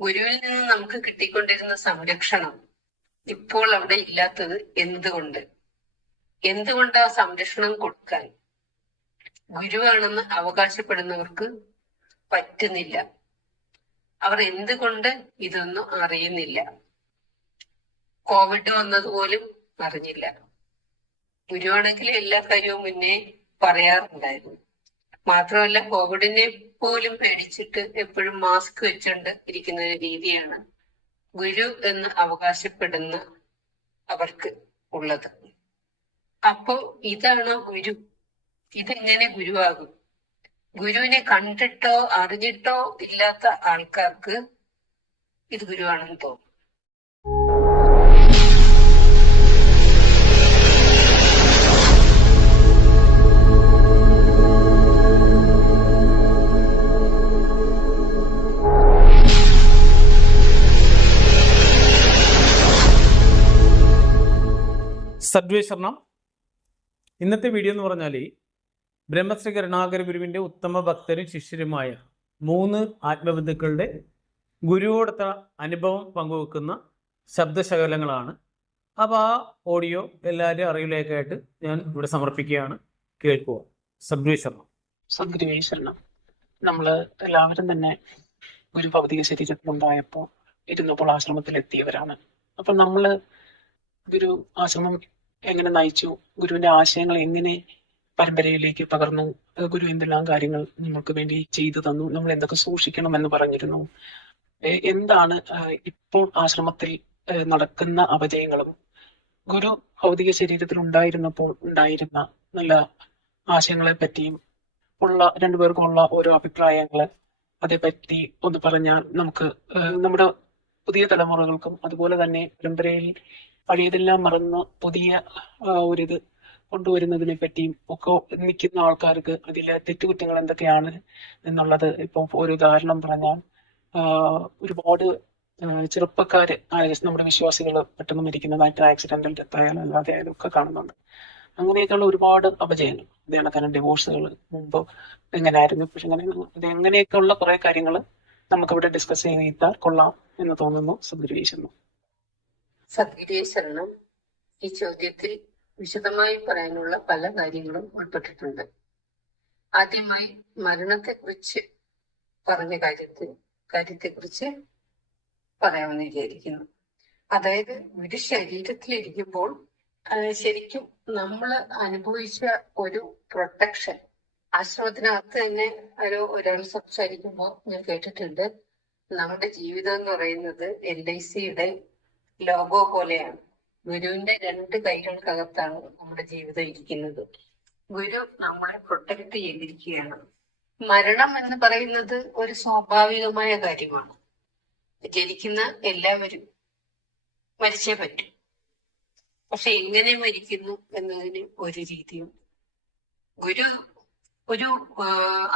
ഗുരുവിൽ നിന്ന് നമുക്ക് കിട്ടിക്കൊണ്ടിരുന്ന സംരക്ഷണം ഇപ്പോൾ അവിടെ ഇല്ലാത്തത് എന്തുകൊണ്ട്? എന്തുകൊണ്ട് ആ സംരക്ഷണം കൊടുക്കാൻ ഗുരുവാണെന്ന് അവകാശപ്പെടുന്നവർക്ക് പറ്റുന്നില്ല? അവർ എന്തുകൊണ്ട് ഇതൊന്നും അറിയുന്നില്ല? കോവിഡ് വന്നതുപോലും അറിഞ്ഞില്ല. ഗുരുവാണെങ്കിൽ എല്ലാ കാര്യവും മുന്നേ പറയാറുണ്ടായിരുന്നു. മാത്രമല്ല, കോവിഡിനെ പോലും പേടിച്ചിട്ട് എപ്പോഴും മാസ്ക് വെച്ചുകൊണ്ട് ഇരിക്കുന്ന ഒരു രീതിയാണ് ഗുരു എന്ന് അവകാശപ്പെടുന്ന അവർക്ക് ഉള്ളത്. അപ്പോ ഇതാണ് ഗുരു. ഇതെങ്ങനെ ഗുരുവാകും? ഗുരുവിനെ കണ്ടിട്ടോ അറിഞ്ഞിട്ടോ ഇല്ലാത്ത ആൾക്കാർക്ക് ഇത് ഗുരുവാണെന്ന് തോന്നും. സദ്വേഷണം. ഇന്നത്തെ വീഡിയോ എന്ന് പറഞ്ഞാൽ ബ്രഹ്മശ്രീ കരുണാകര ഗുരുവിൻ്റെ ഉത്തമ ഭക്തരും ശിഷ്യരുമായ 3 ആത്മബന്ധുക്കളുടെ ഗുരുവോടത്ത അനുഭവം പങ്കുവെക്കുന്ന ശബ്ദശകലങ്ങളാണ്. അപ്പോൾ ആ ഓഡിയോ എല്ലാവരും അറിവിലേക്കായിട്ട് ഞാൻ ഇവിടെ സമർപ്പിക്കുകയാണ്. കേൾക്കുക. സദ്വേഷണം. സദ്ഗുരുവേശ്വരണം. നമ്മൾ എല്ലാവരും തന്നെ ഒരു ഭൗതിക ശരീരത്തിലുണ്ടായപ്പോൾ ഇരുന്നപ്പോൾ ആശ്രമത്തിലെത്തിയവരാണ്. അപ്പം നമ്മൾ ഗുരു ആശ്രമം എങ്ങനെ നയിച്ചു, ഗുരുവിന്റെ ആശയങ്ങൾ എങ്ങനെ പരമ്പരയിലേക്ക് പകർന്നു, ഗുരു എന്തെല്ലാം കാര്യങ്ങൾ നമ്മൾക്ക് വേണ്ടി ചെയ്തു തന്നു, നമ്മൾ എന്തൊക്കെ സൂക്ഷിക്കണം എന്ന് പറഞ്ഞിരുന്നു, എന്താണ് ഇപ്പോൾ ആശ്രമത്തിൽ നടക്കുന്ന അപജയങ്ങളും, ഗുരു ഭൗതിക ശരീരത്തിൽ ഉണ്ടായിരുന്നപ്പോൾ ഉണ്ടായിരുന്ന നല്ല ആശയങ്ങളെ പറ്റിയും ഉള്ള രണ്ടുപേർക്കുമുള്ള ഓരോ അഭിപ്രായങ്ങള് അതേപറ്റി ഒന്ന് പറഞ്ഞാൽ നമുക്ക് നമ്മുടെ പുതിയ തലമുറകൾക്കും അതുപോലെ തന്നെ പരമ്പരയിൽ പഴയതെല്ലാം മറന്ന് പുതിയ ഒരിത് കൊണ്ടുവരുന്നതിനെ പറ്റിയും ഒക്കെ നിൽക്കുന്ന ആൾക്കാർക്ക് അതിലെ തെറ്റുകുറ്റങ്ങൾ എന്തൊക്കെയാണ് എന്നുള്ളത് ഇപ്പൊ ഒരു ഉദാഹരണം പറഞ്ഞാൽ ഒരുപാട് ചെറുപ്പക്കാര് നമ്മുടെ വിശ്വാസികൾ പെട്ടെന്ന് മരിക്കുന്നതായിട്ട് ആക്സിഡന്റൽ ഡെത്ത് ആയാലും അല്ലാതെ ആയാലും ഒക്കെ കാണുന്നുണ്ട്. അങ്ങനെയൊക്കെയുള്ള ഒരുപാട് അപജയങ്ങൾ, അതേ കണക്കാണ് ഡിവോഴ്സുകൾ മുമ്പ് എങ്ങനെയായിരുന്നു, പക്ഷെ ഇത് എങ്ങനെയൊക്കെയുള്ള കുറെ കാര്യങ്ങൾ നമുക്കിവിടെ ഡിസ്കസ് ചെയ്താൽ കൊള്ളാം എന്ന് തോന്നുന്നു. സദ്ഗുരുവേശ്വരണം. സദ്ഗുരുവേശ്വരണം ഈ ചോദ്യത്തിൽ വിശദമായി പറയാനുള്ള പല കാര്യങ്ങളും ഉൾപ്പെട്ടിട്ടുണ്ട്. ആദ്യമായി മരണത്തെക്കുറിച്ച് പറഞ്ഞ കാര്യത്തെക്കുറിച്ച് പറയാമെന്ന് വിചാരിക്കുന്നു. അതായത് ഒരു ശരീരത്തിലിരിക്കുമ്പോൾ ശരിക്കും നമ്മൾ അനുഭവിച്ച ഒരു പ്രൊട്ടക്ഷൻ ആശ്രമത്തിനകത്ത് തന്നെ ഒരാൾ സംസാരിക്കുമ്പോൾ ഞാൻ കേട്ടിട്ടുണ്ട്, നമ്മുടെ ജീവിതം എന്ന് പറയുന്നത് LICയുടെ ലോഗോ പോലെയാണ്. ഗുരുവിന്റെ 2 കൈകൾക്കകത്താണ് നമ്മുടെ ജീവിതം ഇരിക്കുന്നത്. ഗുരു നമ്മളെ പ്രൊട്ടക്ട് ചെയ്തിരിക്കുകയാണ്. മരണം എന്ന് പറയുന്നത് ഒരു സ്വാഭാവികമായ കാര്യമാണ്. ജനിക്കുന്ന എല്ലാവരും മരിച്ചേ പറ്റൂ. പക്ഷെ എങ്ങനെ മരിക്കുന്നു എന്നതിന് ഒരു രീതിയും. ഗുരു ഒരു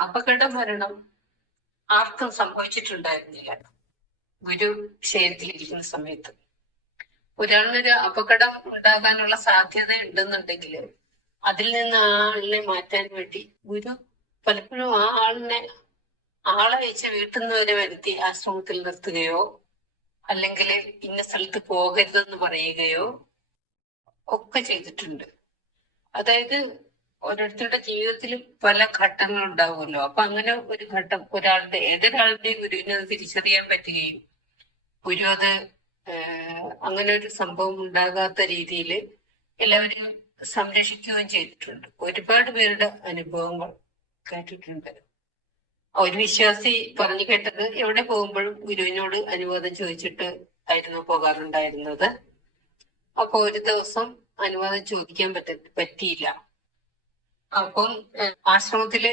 അപകട മരണം ആർക്കും സംഭവിച്ചിട്ടുണ്ടായിരുന്നില്ല. ഗുരു ശരീരത്തിലിരിക്കുന്ന സമയത്ത് ഒരാളിനൊരു അപകടം ഉണ്ടാകാനുള്ള സാധ്യത ഉണ്ടെന്നുണ്ടെങ്കിൽ അതിൽ നിന്ന് ആളിനെ മാറ്റാൻ വേണ്ടി ഗുരു പലപ്പോഴും ആ ആളെ വെച്ച് വീട്ടിൽ നിന്ന് വരെ വരുത്തി ആശ്രമത്തിൽ നിർത്തുകയോ അല്ലെങ്കിൽ ഇന്ന സ്ഥലത്ത് പോകരുതെന്ന് പറയുകയോ ഒക്കെ ചെയ്തിട്ടുണ്ട്. അതായത് ഓരോരുത്തരുടെ ജീവിതത്തിൽ പല ഘട്ടങ്ങൾ ഉണ്ടാവുമല്ലോ. അപ്പൊ അങ്ങനെ ഒരു ഘട്ടം ഏതൊരാളുടെയും ഗുരുവിനെ തിരിച്ചറിയാൻ പറ്റുകയും ഗുരു അത് അങ്ങനെ ഒരു സംഭവം ഉണ്ടാകാത്ത രീതിയിൽ എല്ലാവരും സംരക്ഷിക്കുകയും ചെയ്തിട്ടുണ്ട്. ഒരുപാട് പേരുടെ അനുഭവങ്ങൾ കേട്ടിട്ടുണ്ട്. ഒരു വിശ്വാസി പറഞ്ഞു കേട്ടത്, എവിടെ പോകുമ്പോഴും ഗുരുവിനോട് അനുവാദം ചോദിച്ചിട്ട് ആയിരുന്നു പോകാറുണ്ടായിരുന്നത്. അപ്പൊ ഒരു ദിവസം അനുവാദം ചോദിക്കാൻ പറ്റിയില്ല. അപ്പം ആശ്രമത്തില്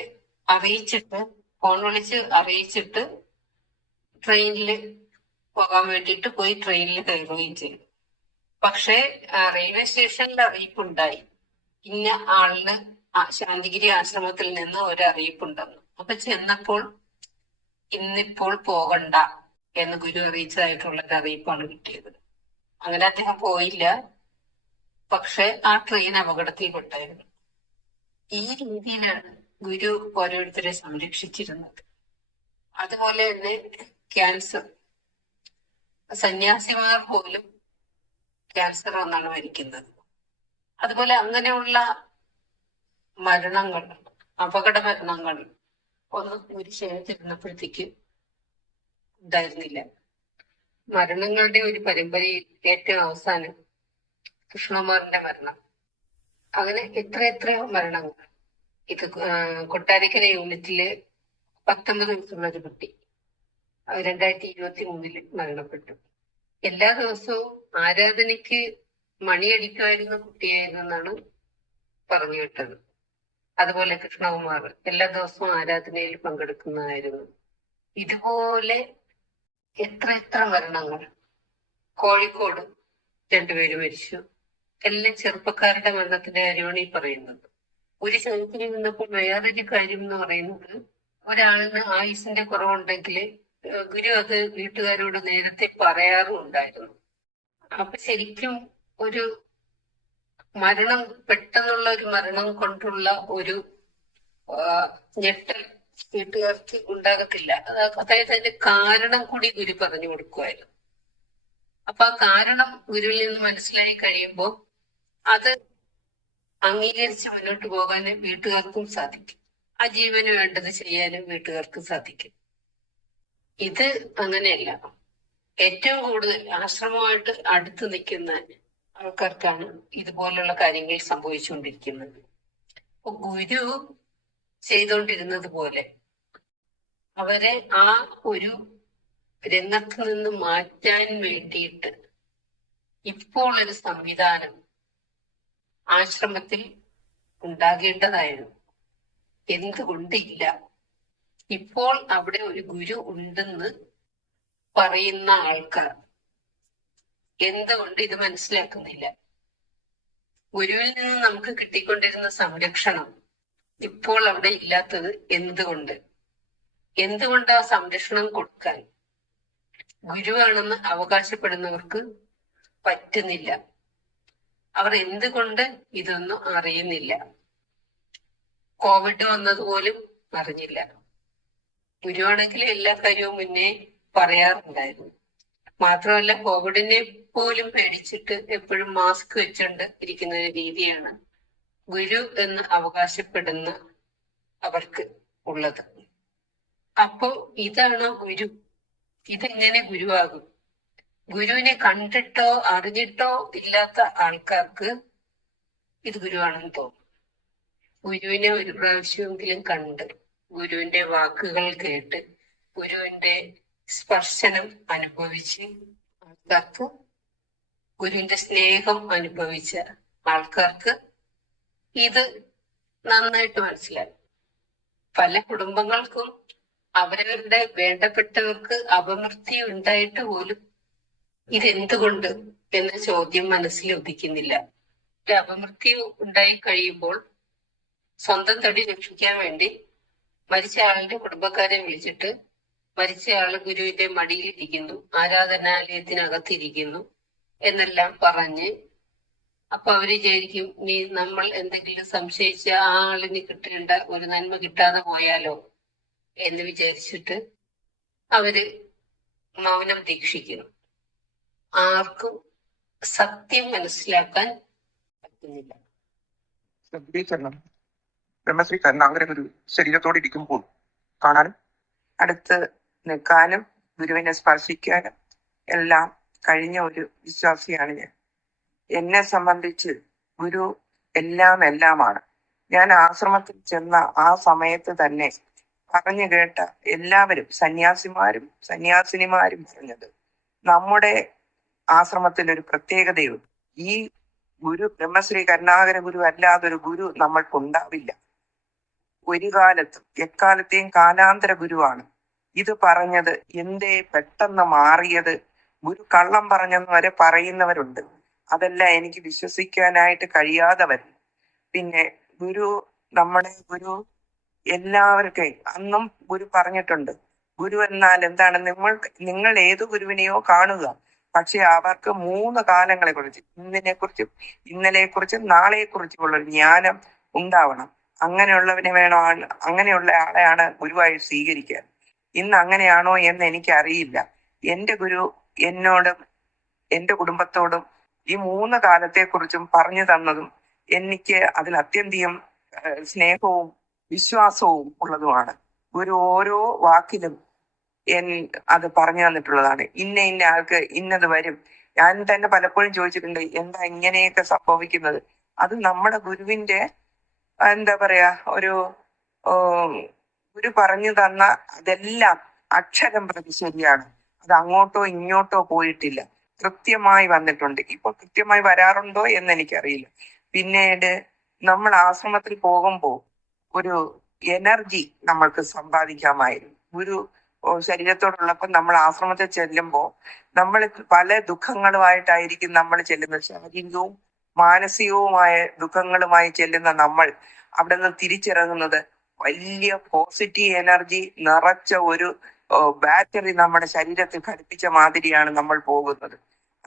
ഫോൺ വിളിച്ച് അറിയിച്ചിട്ട് ട്രെയിനിൽ പോകാൻ വേണ്ടിയിട്ട് പോയി ട്രെയിനിൽ കയറുകയും ചെയ്തു. പക്ഷെ റെയിൽവേ സ്റ്റേഷനിൽ അറിയിപ്പുണ്ടായി, ഇന്ന ആളിന് ശാന്തിഗിരി ആശ്രമത്തിൽ നിന്ന് ഒരു അറിയിപ്പുണ്ടെന്ന്. അപ്പൊ ചെന്നപ്പോൾ ഇന്നിപ്പോൾ പോകണ്ട എന്ന് ഗുരു അറിയിച്ചതായിട്ടുള്ള ഒരു അറിയിപ്പാണ് കിട്ടിയത്. അങ്ങനെ അദ്ദേഹം പോയില്ല. പക്ഷെ ആ ട്രെയിൻ അപകടത്തിൽപ്പെട്ടായിരുന്നു. ഈ രീതിയിലാണ് ഗുരു ഓരോരുത്തരെ സംരക്ഷിച്ചിരുന്നത്. അതുപോലെ തന്നെ ക്യാൻസർ സന്യാസിമാർ പോലും ക്യാൻസർ വന്നാണ് മരിക്കുന്നത്. അതുപോലെ അങ്ങനെയുള്ള മരണങ്ങൾ, അപകട മരണങ്ങൾ ഒന്നും ഒരു ശേഖരത്തിരുന്നപ്പോഴത്തേക്ക് ഉണ്ടായിരുന്നില്ല. മരണങ്ങളുടെ ഒരു പരമ്പരയിൽ ഏറ്റവും അവസാനം കൃഷ്ണകുമാറിന്റെ മരണം. അങ്ങനെ എത്രയോ മരണങ്ങൾ. ഇത് കൊട്ടാരക്കര യൂണിറ്റിലെ 19 വയസ്സുള്ള ഒരു കുട്ടി 2023 മരണപ്പെട്ടു. എല്ലാ ദിവസവും ആരാധനയ്ക്ക് മണിയടിക്കുമായിരുന്ന കുട്ടിയായിരുന്നു എന്നാണ് പറഞ്ഞു കേട്ടത്. അതുപോലെ കൃഷ്ണകുമാർ എല്ലാ ദിവസവും ആരാധനയിൽ പങ്കെടുക്കുന്നതായിരുന്നു. ഇതുപോലെ എത്ര മരണങ്ങൾ. കോഴിക്കോട് 2 പേര് മരിച്ചു. എല്ലാം ചെറുപ്പക്കാരുടെ മരണത്തിന്റെ കാര്യമാണ് ഈ പറയുന്നത്. ഒരു ശരീരത്തിൽ നിന്നപ്പോൾ വേറൊരു കാര്യം എന്ന് പറയുന്നത്, ഒരാളിന് ആയുസിന്റെ കുറവുണ്ടെങ്കിൽ ഗുരു അത് വീട്ടുകാരോട് നേരത്തെ പറയാറുണ്ടായിരുന്നു. അപ്പൊ ശരിക്കും ഒരു മരണം, പെട്ടെന്നുള്ള ഒരു മരണം കൊണ്ടുള്ള ഒരു ഞെട്ടൽ വീട്ടുകാർക്ക് ഉണ്ടാകത്തില്ല. അതായത് അതിന്റെ കാരണം കൂടി ഗുരു പറഞ്ഞു കൊടുക്കുമായിരുന്നു. അപ്പൊ ആ കാരണം ഗുരുവിൽ നിന്ന് മനസ്സിലായി കഴിയുമ്പോൾ അത് അംഗീകരിച്ച് മുന്നോട്ട് പോകാനും വീട്ടുകാർക്കും സാധിക്കും. ആ ജീവന് വേണ്ടത് ചെയ്യാനും വീട്ടുകാർക്ക് സാധിക്കും. ഇത് അങ്ങനെയല്ല. ഏറ്റവും കൂടുതൽ ആശ്രമമായിട്ട് അടുത്ത് നിൽക്കുന്ന ആൾക്കാർക്കാണ് ഇതുപോലുള്ള കാര്യങ്ങൾ സംഭവിച്ചുകൊണ്ടിരിക്കുന്നത്. അപ്പൊ ഗുരു ചെയ്തുകൊണ്ടിരുന്നത് പോലെ അവരെ ആ ഒരു രംഗത്ത് നിന്ന് മാറ്റാൻ വേണ്ടിയിട്ട് ഇപ്പോൾ ഒരു സംവിധാനം ആശ്രമത്തിൽ ഉണ്ടാകേണ്ടതായിരുന്നു. എന്തുകൊണ്ടില്ല? ഇപ്പോൾ അവിടെ ഒരു ഗുരു ഉണ്ടെന്ന് പറയുന്ന ആൾക്കാർ എന്തുകൊണ്ട് ഇത് മനസ്സിലാക്കുന്നില്ല? ഗുരുവിൽ നിന്ന് നമുക്ക് കിട്ടിക്കൊണ്ടിരുന്ന സംരക്ഷണം ഇപ്പോൾ അവിടെ ഇല്ലാത്തത് എന്തുകൊണ്ട്? എന്തുകൊണ്ട് ആ സംരക്ഷണം കൊടുക്കാൻ ഗുരുവാണെന്ന് അവകാശപ്പെടുന്നവർക്ക് പറ്റുന്നില്ല? അവർ എന്തുകൊണ്ട് ഇതൊന്നും അറിയുന്നില്ല? കോവിഡ് വന്നതുപോലും അറിഞ്ഞില്ല. ഗുരുവാണെങ്കിൽ എല്ലാ കാര്യവും മുന്നേ പറയാറുണ്ടായിരുന്നു. മാത്രമല്ല, കോവിഡിനെ പോലും പേടിച്ചിട്ട് എപ്പോഴും മാസ്ക് വെച്ചുകൊണ്ട് ഇരിക്കുന്ന ഒരു രീതിയാണ് ഗുരു എന്ന് അവകാശപ്പെടുന്ന അവർക്ക് ഉള്ളത്. അപ്പോ ഇതാണോ ഗുരു? ഇതെങ്ങനെ ഗുരുവാകും? ഗുരുവിനെ കണ്ടിട്ടോ അറിഞ്ഞിട്ടോ ഇല്ലാത്ത ആൾക്കാർക്ക് ഇത് ഗുരുവാണെന്ന് തോന്നും. ഗുരുവിനെ ഒരു പ്രാവശ്യമെങ്കിലും കണ്ട്, ഗുരുവിന്റെ വാക്കുകൾ കേട്ട്, ഗുരുവിന്റെ സ്പർശനം അനുഭവിച്ച് ആൾക്കാർക്ക്, ഗുരുവിന്റെ സ്നേഹം അനുഭവിച്ച ആൾക്കാർക്ക് ഇത് നന്നായിട്ട് മനസ്സിലായി. പല കുടുംബങ്ങൾക്കും അവരവരുടെ വേണ്ടപ്പെട്ടവർക്ക് അപമൃത്യു ഉണ്ടായിട്ട് പോലും ഇതെന്തുകൊണ്ട് എന്ന ചോദ്യം മനസ്സിൽ ഉദിക്കുന്നില്ല. ഒരു അപമൃത്യു ഉണ്ടായി കഴിയുമ്പോൾ സ്വന്തം തടി രക്ഷിക്കാൻ വേണ്ടി മരിച്ച ആളുടെ കുടുംബക്കാരെ വിളിച്ചിട്ട് മരിച്ചയാള് ഗുരുവിന്റെ മടിയിലിരിക്കുന്നു, ആരാധനാലയത്തിനകത്തിരിക്കുന്നു എന്നെല്ലാം പറഞ്ഞ്, അപ്പൊ അവര് വിചാരിക്കും നീ നമ്മൾ എന്തെങ്കിലും സംശയിച്ച ആ ആളിന് കിട്ടേണ്ട ഒരു നന്മ കിട്ടാതെ പോയാലോ എന്ന് വിചാരിച്ചിട്ട് അവര് മൗനം ദീക്ഷിക്കുന്നു. ആർക്കും സത്യം മനസ്സിലാക്കാൻ പറ്റുന്നില്ല. ബ്രഹ്മശ്രീ കരുണാകര ഗുരു ശരീരത്തോടെ ഇരിക്കുമ്പോൾ കാണാനും അടുത്ത് നിൽക്കാനും ഗുരുവിനെ സ്പർശിക്കാനും എല്ലാം കഴിഞ്ഞ ഒരു വിശ്വാസിയാണ് ഞാൻ. എന്നെ സംബന്ധിച്ച് ഗുരു എല്ലാമാണ്. ഞാൻ ആശ്രമത്തിൽ ചെന്ന ആ സമയത്ത് തന്നെ പറഞ്ഞു കേട്ട എല്ലാവരും, സന്യാസിമാരും സന്യാസിനിമാരും പറഞ്ഞത്, നമ്മുടെ ആശ്രമത്തിൽ ഒരു പ്രത്യേകതയുണ്ട്. ഈ ഗുരു ബ്രഹ്മശ്രീ കരുണാകര ഗുരു അല്ലാതൊരു ഗുരു നമ്മൾക്കുണ്ടാവില്ല. ഒരു കാലത്തും എക്കാലത്തെയും കാലാന്തര ഗുരുവാണ്. ഇത് പറഞ്ഞത് എന്തേ പെട്ടെന്ന് മാറിയത്? ഗുരു കള്ളം പറഞ്ഞെന്ന് വരെ പറയുന്നവരുണ്ട്. അതെല്ലാം എനിക്ക് വിശ്വസിക്കാനായിട്ട് കഴിയാതെ വരും. പിന്നെ നമ്മുടെ ഗുരു എല്ലാവർക്കും അന്നും ഗുരു പറഞ്ഞിട്ടുണ്ട്, ഗുരു എന്നാൽ എന്താണ്? നിങ്ങൾ ഏതു ഗുരുവിനെയോ കാണുക, പക്ഷെ അവർക്ക് 3 കാലങ്ങളെ കുറിച്ച്, ഇന്നലെക്കുറിച്ചും ഇന്നലെക്കുറിച്ചും നാളെക്കുറിച്ചുമുള്ള ഒരു ജ്ഞാനം ഉണ്ടാവണം. അങ്ങനെയുള്ള ആളെയാണ് ഗുരുവായി സ്വീകരിക്കാൻ. ഇന്ന് അങ്ങനെയാണോ എന്ന് എനിക്കറിയില്ല. എന്റെ ഗുരു എന്നോടും എന്റെ കുടുംബത്തോടും ഈ 3 കാലത്തെക്കുറിച്ചും പറഞ്ഞു തന്നതും എനിക്ക് അതിൽ അത്യന്തം സ്നേഹവും വിശ്വാസവും ഉള്ളതുമാണ്. ഒരു ഓരോ വാക്കിലും അത് പറഞ്ഞു തന്നിട്ടുള്ളതാണ്. ഇന്ന ആൾക്ക് ഇന്നത് വരും. ഞാൻ തന്നെ പലപ്പോഴും ചോദിച്ചിട്ടുണ്ട്, എന്താ ഇങ്ങനെയൊക്കെ സംഭവിക്കുന്നത്? അത് നമ്മുടെ ഗുരുവിന്റെ എന്താ പറയാ, ഒരു ഗുരു പറഞ്ഞു തന്ന അതെല്ലാം അക്ഷരം പ്രതി ശരിയാണ്. അത് അങ്ങോട്ടോ ഇങ്ങോട്ടോ പോയിട്ടില്ല, കൃത്യമായി വന്നിട്ടുണ്ട്. ഇപ്പൊ കൃത്യമായി വരാറുണ്ടോ എന്ന് എനിക്കറിയില്ല. പിന്നീട് നമ്മൾ ആശ്രമത്തിൽ പോകുമ്പോൾ ഒരു എനർജി നമ്മൾക്ക് സമ്പാദിക്കാമായിരുന്നു. ഗുരു ശരീരത്തോടുള്ളപ്പോൾ നമ്മൾ ആശ്രമത്തിൽ ചെല്ലുമ്പോൾ നമ്മൾ പല ദുഃഖങ്ങളുമായിട്ടായിരിക്കും നമ്മൾ ചെല്ലുന്നത്. ശാരീരികവും മാനസികവുമായ ദുഃഖങ്ങളുമായി ചെല്ലുന്ന നമ്മൾ അവിടെ നിന്ന് തിരിച്ചിറങ്ങുന്നത് വലിയ പോസിറ്റീവ് എനർജി നിറച്ച ഒരു ബാറ്ററി നമ്മുടെ ശരീരത്തിൽ ഘടിപ്പിച്ച മാതിരിയാണ് നമ്മൾ പോകുന്നത്.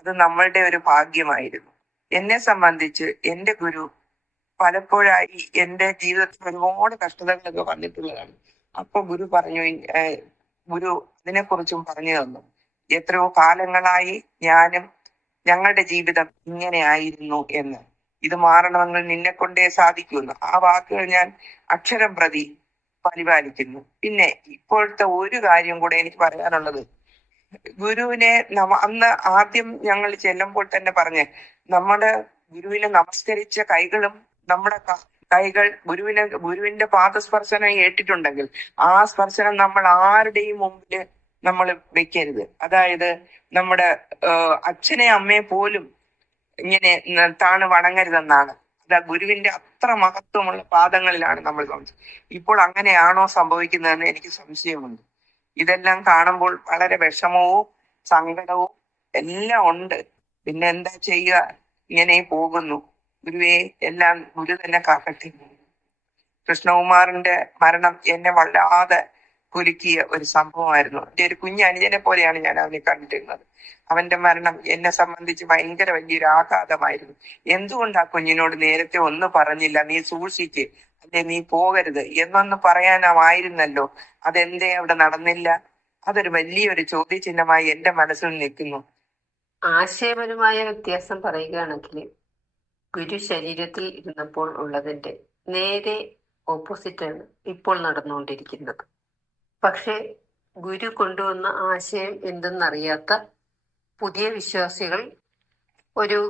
അത് നമ്മളുടെ ഒരു ഭാഗ്യമായിരുന്നു. എന്നെ സംബന്ധിച്ച് എന്റെ ഗുരു പലപ്പോഴായി എന്റെ ജീവിതത്തിൽ ഒരുപാട് കഷ്ടതകളൊക്കെ വന്നിട്ടുള്ളതാണ്. അപ്പൊ ഗുരു പറഞ്ഞു, ഗുരു അതിനെക്കുറിച്ചും പറഞ്ഞു തന്നു. എത്രയോ കാലങ്ങളായി ഞങ്ങളുടെ ജീവിതം ഇങ്ങനെ ആയിരുന്നു എന്ന്. ഇത് മാറണമെങ്കിൽ നിന്നെ കൊണ്ടേ സാധിക്കുമെന്ന്. ആ വാക്കുകൾ ഞാൻ അക്ഷരം പ്രതി പരിപാലിക്കുന്നു. പിന്നെ ഇപ്പോഴത്തെ ഒരു കാര്യം കൂടെ എനിക്ക് പറയാനുള്ളത്, ഗുരുവിനെ അന്ന് ആദ്യം ഞങ്ങൾ ചെല്ലുമ്പോൾ തന്നെ നമ്മുടെ ഗുരുവിനെ നമസ്കരിച്ച കൈകളും നമ്മുടെ കൈകൾ ഗുരുവിന്റെ പാദസ്പർശനം ഏറ്റിട്ടുണ്ടെങ്കിൽ ആ സ്പർശനം നമ്മൾ ആരുടെയും മുമ്പിൽ നമ്മൾ വെക്കരുത്. അതായത് നമ്മുടെ അച്ഛനെ അമ്മയെ പോലും ഇങ്ങനെ താണ് വണങ്ങരുതെന്നാണ്. അത് ഗുരുവിന്റെ അത്ര മഹത്വമുള്ള പാദങ്ങളിലാണ് നമ്മൾ ഇപ്പോൾ അങ്ങനെയാണോ സംഭവിക്കുന്നതെന്ന് എനിക്ക് സംശയമുണ്ട്. ഇതെല്ലാം കാണുമ്പോൾ വളരെ വിഷമവും സങ്കടവും എല്ലാം ഉണ്ട്. പിന്നെ എന്താ ചെയ്യുക, ഇങ്ങനെ പോകുന്നു. ഗുരുവേ, എല്ലാം ഗുരു തന്നെ കാക്കട്ടെ. കൃഷ്ണകുമാറിന്റെ മരണം എന്നെ വല്ലാതെ കുലുക്കിയ ഒരു സംഭവമായിരുന്നു. എന്റെ ഒരു കുഞ്ഞ് അനുജനെ പോലെയാണ് ഞാൻ അവനെ കണ്ടിരുന്നത്. അവന്റെ മരണം എന്നെ സംബന്ധിച്ച് ഭയങ്കര വലിയൊരു ആഘാതമായിരുന്നു. എന്തുകൊണ്ട് ആ കുഞ്ഞിനോട് നേരത്തെ ഒന്നും പറഞ്ഞില്ല, നീ സൂക്ഷിക്ക്, അല്ലെ നീ പോകരുത് എന്നൊന്ന് പറയാനാമായിരുന്നല്ലോ. അതെന്തേ അവിടെ നടന്നില്ല? അതൊരു വലിയൊരു ചോദ്യചിഹ്നമായി എന്റെ മനസ്സിൽ നിൽക്കുന്നു. ആശയപരമായ വ്യത്യാസം പറയുകയാണെങ്കിൽ ഗുരു ശരീരത്തിൽ ഇരുന്നപ്പോൾ ഉള്ളതിന്റെ നേരെ ഓപ്പോസിറ്റാണ് ഇപ്പോൾ നടന്നുകൊണ്ടിരിക്കുന്നത്. പക്ഷെ ഗുരു കൊണ്ടുവന്ന ആശയം എന്തെന്നറിയാത്ത പുതിയ വിശ്വാസികൾ ഒരു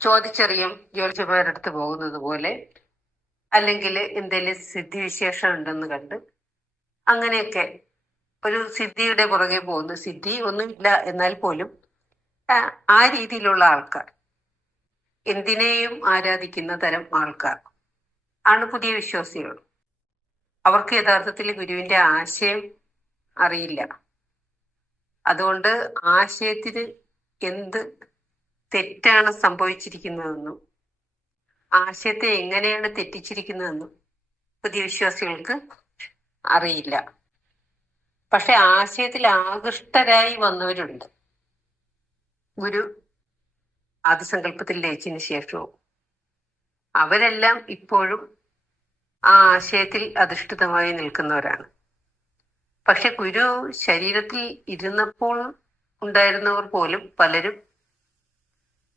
ചോദിച്ചറിയാൻ ജ്യോതിഷന്മാരടുത്ത് പോകുന്നത് പോലെ, അല്ലെങ്കിൽ എന്തെങ്കിലും സിദ്ധിവിശേഷം ഉണ്ടെന്ന് കണ്ട് അങ്ങനെയൊക്കെ ഒരു സിദ്ധിയുടെ പുറകെ പോകുന്നു. സിദ്ധി ഒന്നുമില്ല എന്നാൽ പോലും ആ രീതിയിലുള്ള ആൾക്കാർ, എന്തിനേയും ആരാധിക്കുന്ന തരം ആൾക്കാർ ആണ് പുതിയ വിശ്വാസികൾ. അവർക്ക് യഥാർത്ഥത്തിൽ ഗുരുവിന്റെ ആശയം അറിയില്ല. അതുകൊണ്ട് ആശയത്തിന് എന്ത് തെറ്റാണ് സംഭവിച്ചിരിക്കുന്നതെന്നും ആശയത്തെ എങ്ങനെയാണ് തെറ്റിച്ചിരിക്കുന്നതെന്നും പുതിയ വിശ്വാസികൾക്ക് അറിയില്ല. പക്ഷെ ആശയത്തിൽ ആകൃഷ്ടരായി വന്നവരുണ്ട്. ഗുരു ആദിസങ്കല്പത്തിൽ ലയിച്ചതിന് ശേഷവും അവരെല്ലാം ഇപ്പോഴും ആ ആശയത്തിൽ അധിഷ്ഠിതമായി നിൽക്കുന്നവരാണ്. പക്ഷെ ഗുരു ശരീരത്തിൽ ഇരുന്നപ്പോൾ ഉണ്ടായിരുന്നവർ പോലും പലരും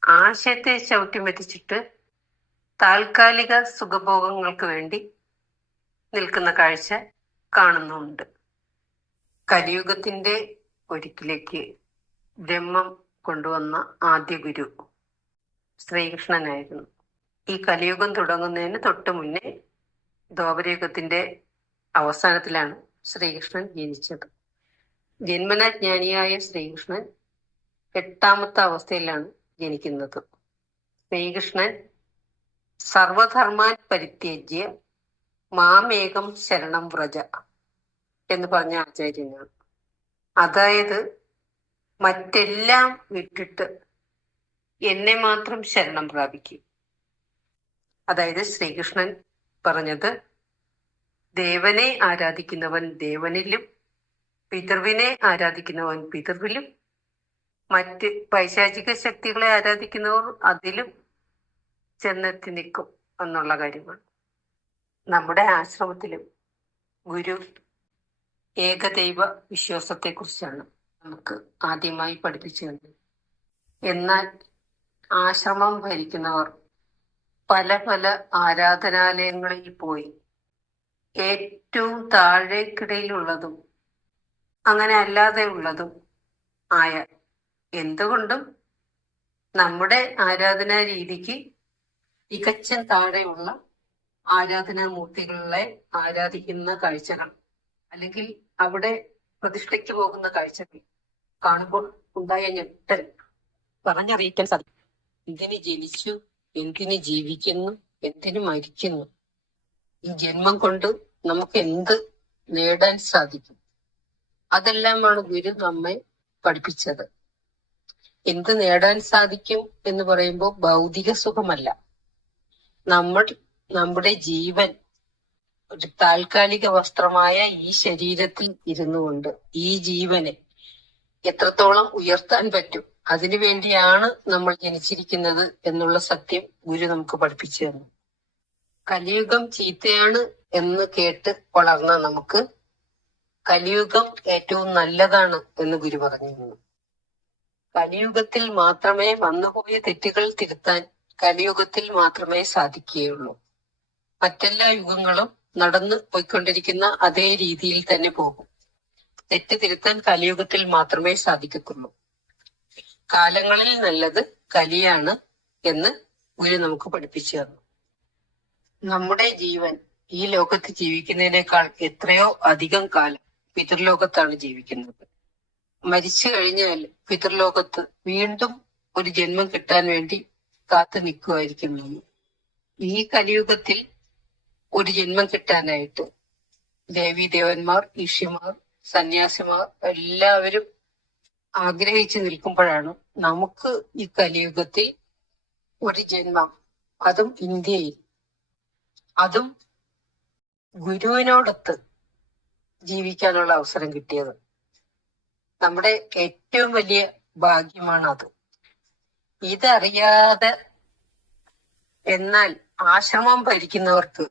ആശയത്തെ ചവിട്ടി മെതിച്ചിട്ട് താൽക്കാലിക സുഖഭോഗങ്ങൾക്ക് വേണ്ടി നിൽക്കുന്ന കാഴ്ച കാണുന്നുണ്ട്. കലിയുഗത്തിന്റെ ഒരിക്കലേക്ക് ബ്രഹ്മം കൊണ്ടുവന്ന ആദ്യ ഗുരു ശ്രീകൃഷ്ണനായിരുന്നു. ഈ കലിയുഗം തുടങ്ങുന്നതിന് തൊട്ട് മുന്നേ ദ്വാപരയുഗത്തിന്റെ അവസാനത്തിലാണ് ശ്രീകൃഷ്ണൻ ജനിച്ചത്. ജന്മനാജ്ഞാനിയായ ശ്രീകൃഷ്ണൻ 8ാമത്തെ അവസ്ഥയിലാണ് ജനിക്കുന്നത്. ശ്രീകൃഷ്ണൻ സർവധർമാൻ പരിത്യജ്യ മാമേകം ശരണം വ്രജ എന്ന് പറഞ്ഞ ആചാര്യനാണ്. അതായത് മറ്റെല്ലാം വിട്ടിട്ട് എന്നെ മാത്രം ശരണം പ്രാപിക്കും. അതായത് ശ്രീകൃഷ്ണൻ പറഞ്ഞത്, ദേവനെ ആരാധിക്കുന്നവൻ ദേവനിലും പിതൃവിനെ ആരാധിക്കുന്നവൻ പിതൃവിലും മറ്റ് പൈശാചിക ശക്തികളെ ആരാധിക്കുന്നവർ അതിലും ചെന്നെത്തി നിൽക്കും എന്നുള്ള കാര്യമാണ്. നമ്മുടെ ആശ്രമത്തിലും ഗുരു ഏകദൈവ വിശ്വാസത്തെക്കുറിച്ചാണ് നമുക്ക് ആദ്യമായി പഠിപ്പിച്ചു തന്നു. എന്നാൽ ആശ്രമം ഭരിക്കുന്നവർ പല പല ആരാധനാലയങ്ങളിൽ പോയി ഏറ്റവും താഴേക്കിടയിലുള്ളതും അങ്ങനെ അല്ലാതെ ഉള്ളതും ആയ എന്തുകൊണ്ടും നമ്മുടെ ആരാധനാ രീതിക്ക് തികച്ചും താഴെയുള്ള ആരാധനാമൂർത്തികളെ ആരാധിക്കുന്ന കാഴ്ചകൾ അല്ലെങ്കിൽ അവിടെ പ്രതിഷ്ഠയ്ക്ക് പോകുന്ന കാഴ്ചകൾ കാണുമ്പോൾ ഉണ്ടായ ഞെട്ടൽ പറഞ്ഞറിയിക്കാൻ സാധിക്കും. എന്തിന് ജനിച്ചു, എന്തിന് ജീവിക്കുന്നു, എന്തിന് മരിക്കുന്നു, ഈ ജന്മം കൊണ്ട് നമുക്ക് എന്ത് നേടാൻ സാധിക്കും, അതെല്ലാമാണ് ഗുരു നമ്മെ പഠിപ്പിച്ചത്. എന്ത് നേടാൻ സാധിക്കും എന്ന് പറയുമ്പോൾ ഭൗതിക സുഖമല്ല. നമ്മുടെ ജീവൻ ഒരു താൽക്കാലിക വസ്ത്രമായ ഈ ശരീരത്തിൽ ഇരുന്നു കൊണ്ട് ഈ ജീവനെ എത്രത്തോളം ഉയർത്താൻ പറ്റും, അതിനു വേണ്ടിയാണ് നമ്മൾ ജനിച്ചിരിക്കുന്നത് എന്നുള്ള സത്യം ഗുരു നമുക്ക് പഠിപ്പിച്ചു തന്നു. കലിയുഗം ചീത്തയാണ് എന്ന് കേട്ട് വളർന്ന നമുക്ക് കലിയുഗം ഏറ്റവും നല്ലതാണ് എന്ന് ഗുരു പറഞ്ഞിരുന്നു. കലിയുഗത്തിൽ മാത്രമേ വന്നുപോയ തെറ്റുകൾ തിരുത്താൻ കലിയുഗത്തിൽ മാത്രമേ സാധിക്കുകയുള്ളൂ. മറ്റെല്ലാ യുഗങ്ങളും നടന്നു പോയിക്കൊണ്ടിരിക്കുന്ന അതേ രീതിയിൽ തന്നെ പോകും. തെറ്റ് തിരുത്താൻ കലിയുഗത്തിൽ മാത്രമേ സാധിക്കത്തുള്ളൂ. കാലങ്ങളിൽ നല്ലത് കലിയാണ് എന്ന് ഗുരു നമുക്ക് പഠിപ്പിച്ചു തന്നു. നമ്മുടെ ജീവൻ ഈ ലോകത്ത് ജീവിക്കുന്നതിനേക്കാൾ എത്രയോ അധികം കാലം പിതൃലോകത്താണ് ജീവിക്കുന്നത്. മരിച്ചു കഴിഞ്ഞാൽ പിതൃലോകത്ത് വീണ്ടും ഒരു ജന്മം കിട്ടാൻ വേണ്ടി കാത്തു നിൽക്കുമായിരിക്കുന്നു. ഈ കലിയുഗത്തിൽ ഒരു ജന്മം കിട്ടാനായിട്ട് ദേവീദേവന്മാർ, ഋഷിമാർ, സന്യാസിമാർ എല്ലാവരും ആഗ്രഹിച്ചു നിൽക്കുമ്പോഴാണ് നമുക്ക് ഈ കലിയുഗത്തിൽ ഒരു ജന്മം, അതും ഇന്ത്യയിൽ, അതും ഗുരുവിനോടൊത്ത് ജീവിക്കാനുള്ള അവസരം കിട്ടിയത്. നമ്മുടെ ഏറ്റവും വലിയ ഭാഗ്യമാണത്. ഇതറിയാതെ എന്നാൽ ആശ്രമം ഭരിക്കുന്നവർക്ക്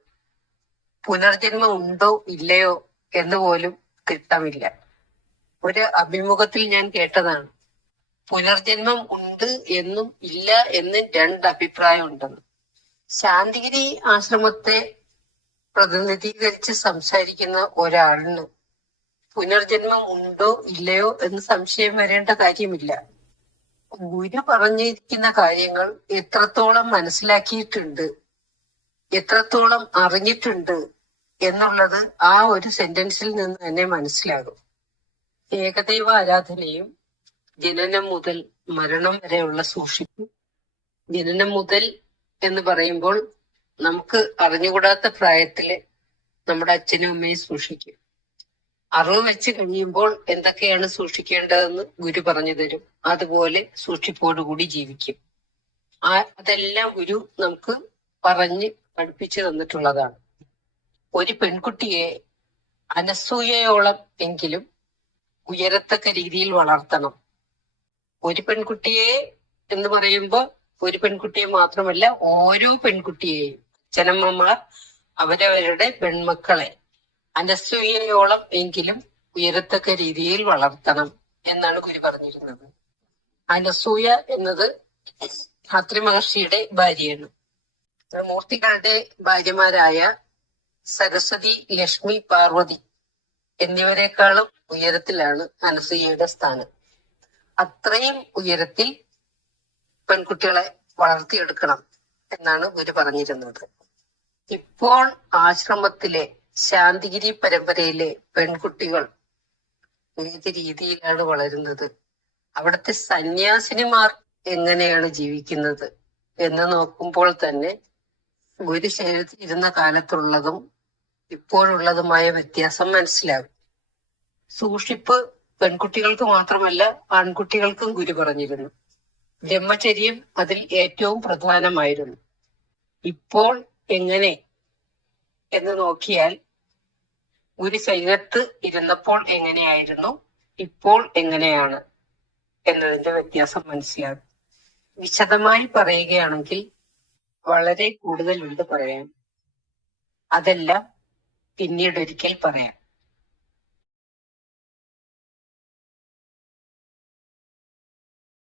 പുനർജന്മം ഉണ്ടോ ഇല്ലയോ എന്ന് പോലും തിട്ടമില്ല. ഒരു അഭിമുഖത്തിൽ ഞാൻ കേട്ടതാണ്, പുനർജന്മം ഉണ്ട് എന്നും ഇല്ല എന്നും രണ്ട് അഭിപ്രായം ഉണ്ടെന്ന്. ശാന്തിഗിരി ആശ്രമത്തെ പ്രതിനിധീകരിച്ച് സംസാരിക്കുന്ന ഒരാളിന് പുനർജന്മം ഉണ്ടോ ഇല്ലയോ എന്ന് സംശയം വരേണ്ട കാര്യമില്ല. ഗുരു പറഞ്ഞിരിക്കുന്ന കാര്യങ്ങൾ എത്രത്തോളം മനസ്സിലാക്കിയിട്ടുണ്ട്, എത്രത്തോളം അറിഞ്ഞിട്ടുണ്ട് എന്നുള്ളത് ആ ഒരു സെന്റൻസിൽ നിന്ന് തന്നെ മനസ്സിലാകും. ഏകദൈവ ആരാധനയും ജനനം മുതൽ മരണം വരെയുള്ള സൂക്ഷിപ്പും. ജനനം മുതൽ എന്ന് പറയുമ്പോൾ നമുക്ക് അറിഞ്ഞുകൂടാത്ത പ്രായത്തില് നമ്മുടെ അച്ഛനും അമ്മയും സൂക്ഷിക്കും. അറിവ് വെച്ച് കഴിയുമ്പോൾ എന്തൊക്കെയാണ് സൂക്ഷിക്കേണ്ടതെന്ന് ഗുരു പറഞ്ഞു തരും. അതുപോലെ സൂക്ഷിപ്പോടുകൂടി ജീവിക്കും. അതെല്ലാം ഗുരു നമുക്ക് പറഞ്ഞ് പഠിപ്പിച്ചു തന്നിട്ടുള്ളതാണ്. ഒരു പെൺകുട്ടിയെ അനസൂയയോളം എങ്കിലും ഉയരത്തക്ക രീതിയിൽ വളർത്തണം. ഒരു പെൺകുട്ടിയെ എന്ന് പറയുമ്പോൾ ഒരു പെൺകുട്ടിയെ മാത്രമല്ല, ഓരോ പെൺകുട്ടിയെയും അച്ഛനമ്മമാർ അവരവരുടെ പെൺമക്കളെ അനസൂയയോളം എങ്കിലും ഉയരത്തക്ക രീതിയിൽ വളർത്തണം എന്നാണ് ഗുരു പറഞ്ഞിരുന്നത്. അനസൂയ എന്നത് അത്രി മഹർഷിയുടെ ഭാര്യയാണ്. മൂർത്തികളുടെ ഭാര്യമാരായ സരസ്വതി, ലക്ഷ്മി, പാർവതി എന്നിവരെക്കാളും ഉയരത്തിലാണ് അനസൂയയുടെ സ്ഥാനം. അത്രയും ഉയരത്തിൽ പെൺകുട്ടികളെ വളർത്തിയെടുക്കണം എന്നാണ് ഗുരു പറഞ്ഞിരുന്നത്. ഇപ്പോൾ ആശ്രമത്തിലെ ശാന്തിഗിരി പരമ്പരയിലെ പെൺകുട്ടികൾ ഏത് രീതിയിലാണ് വളരുന്നത്, അവിടുത്തെ സന്യാസിനിമാർ എങ്ങനെയാണ് ജീവിക്കുന്നത് എന്ന് നോക്കുമ്പോൾ തന്നെ ഗുരു ശരീരത്തിലിരുന്ന കാലത്തുള്ളതും ഇപ്പോഴുള്ളതുമായ വ്യത്യാസം മനസ്സിലാകും. സൂക്ഷിപ്പ് പെൺകുട്ടികൾക്ക് മാത്രമല്ല ആൺകുട്ടികൾക്കും ഗുരു പറഞ്ഞിരുന്നു. ബ്രഹ്മചര്യം അതിൽ ഏറ്റവും പ്രധാനമായിരുന്നു. ഇപ്പോൾ എങ്ങനെ എന്ന് നോക്കിയാൽ ഒരു ശരീരത്ത് ഇരുന്നപ്പോൾ എങ്ങനെയായിരുന്നു, ഇപ്പോൾ എങ്ങനെയാണ് എന്നതിന്റെ വ്യത്യാസം മനസ്സിലാകും. വിശദമായി പറയുകയാണെങ്കിൽ വളരെ കൂടുതലുണ്ട് പറയാൻ. അതെല്ലാം പിന്നീടൊരിക്കൽ പറയാം.